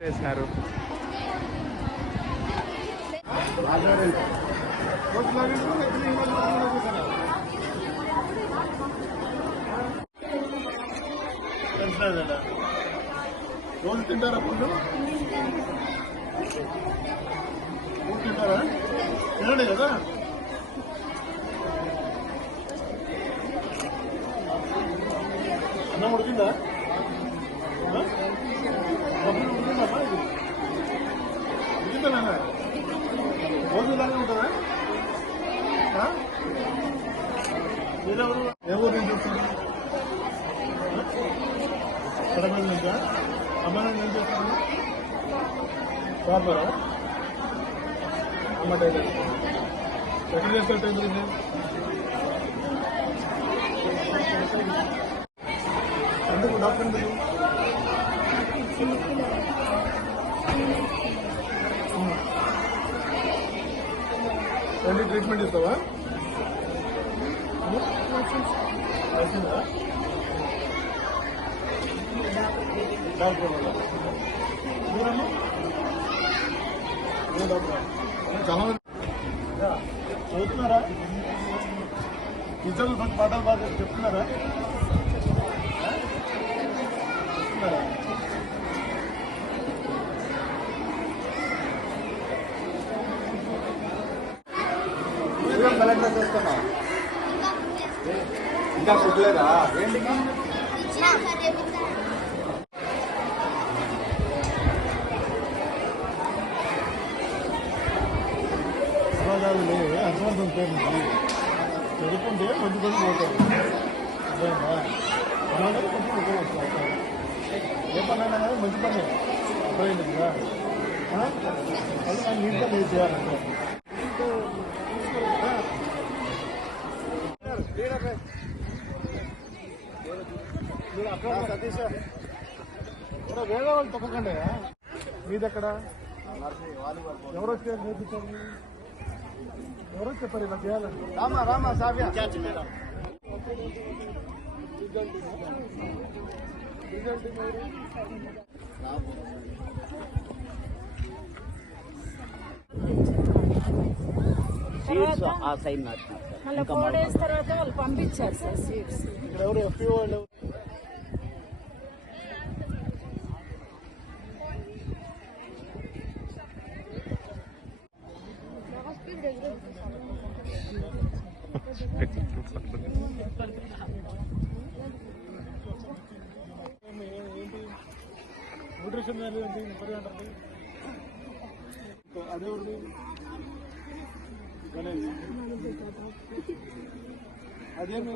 వేసినారు. రోజు తింటారా ఫుడ్? తింటారా? తినండి కదా. అన్నం ఉడికిందా? ఉడికిందమ్మా. ఇది ఉడికిందా? రోజు ఇలాగే ఉంటుందా? మీరెవరు? ఏ ఊరు నుంచి వస్తుంది? కడప నుంచా? అమ్మాయి ఏం చేస్తాను? షాపరా? అమ్మ టైలర్. ఎక్కడ చేస్తారు టైలర్? ఎందుకు డాక్టర్ ఎందుకు? ఎన్ని ట్రీట్మెంట్ ఇస్తావా? వచ్చిందా డాక్టర్ దూరమ్మా? డాక్టర్ చాలా చదువుతున్నారా? టీచర్లు పాఠాలు బాగా చెప్తున్నారా? చెప్తున్నారా? కలెక్టర్ చేస్తున్నా ఇంకా కుట్టలేదా? ఏంటి సమాజాలు అర్థవంతం పేరు చదువుకుంటే మంచి పని పోతారు. అర్థమైందా? అలాగే కొంచెం ఉపయోగిస్తారు. ఏ పని అయినా కానీ మంచి పని అర్థమైంది కదా. అది మనం నీట్గా నేను చేయాలంటే సతీష్ వేరే వాళ్ళు తప్పకండి. మీది ఎక్కడ? ఎవరో నేర్పించారు? ఎవరో చెప్పారు ఇలా చేయాలండి. రామా సావ్య మళ్ళీ 4 days తర్వాత వాళ్ళు పంపించారు సార్ సీట్స్. ఇక్కడ ఎవరు ఎఫ్పిఓ వాళ్ళు? ఏంటి న్యూట్రిషన్ వాల్యూ ఏంటి? 30 గంటలు అదే గణేష్ అదేమి